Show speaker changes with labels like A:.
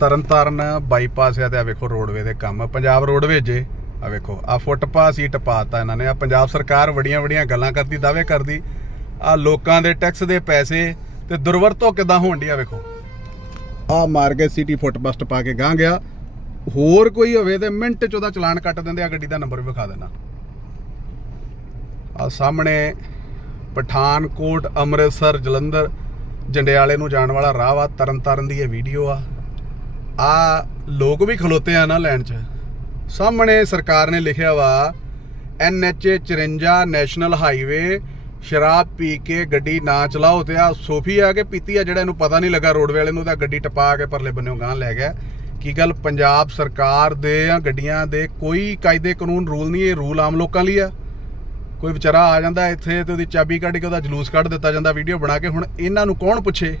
A: Tarn Taran bypass ਆ ਤੇ ਆ ਵੇਖੋ ਰੋਡਵੇ ਦੇ ਕੰਮ। ਪੰਜਾਬ ਰੋਡਵੇ ਜੇ, ਆ ਵੇਖੋ, ਆ ਫੁੱਟਪਾਥ ਹੀ ਟਪਾਤਾ ਇਹਨਾਂ ਨੇ। ਆ ਪੰਜਾਬ ਸਰਕਾਰ ਵੱਡੀਆਂ ਵੱਡੀਆਂ ਗੱਲਾਂ ਕਰਦੀ, ਦਾਅਵੇ ਕਰਦੀ। ਆ ਲੋਕਾਂ ਦੇ ਟੈਕਸ ਦੇ ਪੈਸੇ ਤੇ ਦੁਰਵਰਤੋਂ ਕਿਦਾਂ ਹੋਣ ਡਈ ਆ ਵੇਖੋ। ਆ ਮਾਰ ਕੇ ਸਿਟੀ ਫੁੱਟਪਾਥ ਟਪਾ ਕੇ ਗਾਂ ਗਿਆ। ਹੋਰ ਕੋਈ ਹੋਵੇ ਤੇ ਮਿੰਟ ਚ ਉਹਦਾ ਚਲਾਨ ਕੱਟ ਦਿੰਦੇ, ਆ ਗੱਡੀ ਦਾ ਨੰਬਰ ਵੀ ਵਿਖਾ ਦੇਣਾ ਆ ਸਾਹਮਣੇ ਪਠਾਨਕੋਟ, ਅੰਮ੍ਰਿਤਸਰ, ਜਲੰਧਰ, ਜੰਡਿਆਲੇ ਨੂੰ ਜਾਣ ਵਾਲਾ ਰਾਹ ਵਾ। ਤਰਨਤਾਰਨ ਦੀ ਇਹ ਵੀਡੀਓ ਆ। ਆ ਲੋਕ ਵੀ ਖਲੋਤੇ ਆ ਨਾ ਲੈਣ 'ਚ। ਸਾਹਮਣੇ ਸਰਕਾਰ ਨੇ ਲਿਖਿਆ ਵਾ NH 54 ਨੈਸ਼ਨਲ ਹਾਈਵੇ, ਸ਼ਰਾਬ ਪੀ ਕੇ ਗੱਡੀ ਨਾ ਚਲਾਓ ਤੇ ਆ ਸੋਫੀ ਆ ਕੇ ਪੀਤੀ ਆ ਜਿਹੜਾ ਇਹਨੂੰ ਪਤਾ ਨਹੀਂ ਲੱਗਾ ਰੋਡ ਵਾਲੇ ਨੂੰ ਤਾਂ ਗੱਡੀ ਟਪਾ ਕੇ ਪਰਲੇ ਬੰਨਿਓ ਗਾਂ ਲੈ ਗਿਆ। ਕੀ ਗੱਲ ਪੰਜਾਬ ਸਰਕਾਰ ਦੇ ਜਾਂ ਗੱਡੀਆਂ ਦੇ ਕੋਈ ਕਾਇਦੇ ਕਾਨੂੰਨ ਰੂਲ ਨਹੀਂ, ਇਹ ਰੂਲ ਆਮ ਲੋਕਾਂ ਲਈ ਆ। ਕੋਈ ਵਿਚਾਰਾ ਆ ਜਾਂਦਾ ਇੱਥੇ ਤੇ ਉਹਦੀ ਚਾਬੀ ਕੱਢ ਕੇ ਉਹਦਾ ਜਲੂਸ ਕੱਢ ਦਿੱਤਾ ਜਾਂਦਾ, ਵੀਡੀਓ ਬਣਾ ਕੇ। ਹੁਣ ਇਹਨਾਂ ਨੂੰ ਕੌਣ ਪੁੱਛੇ?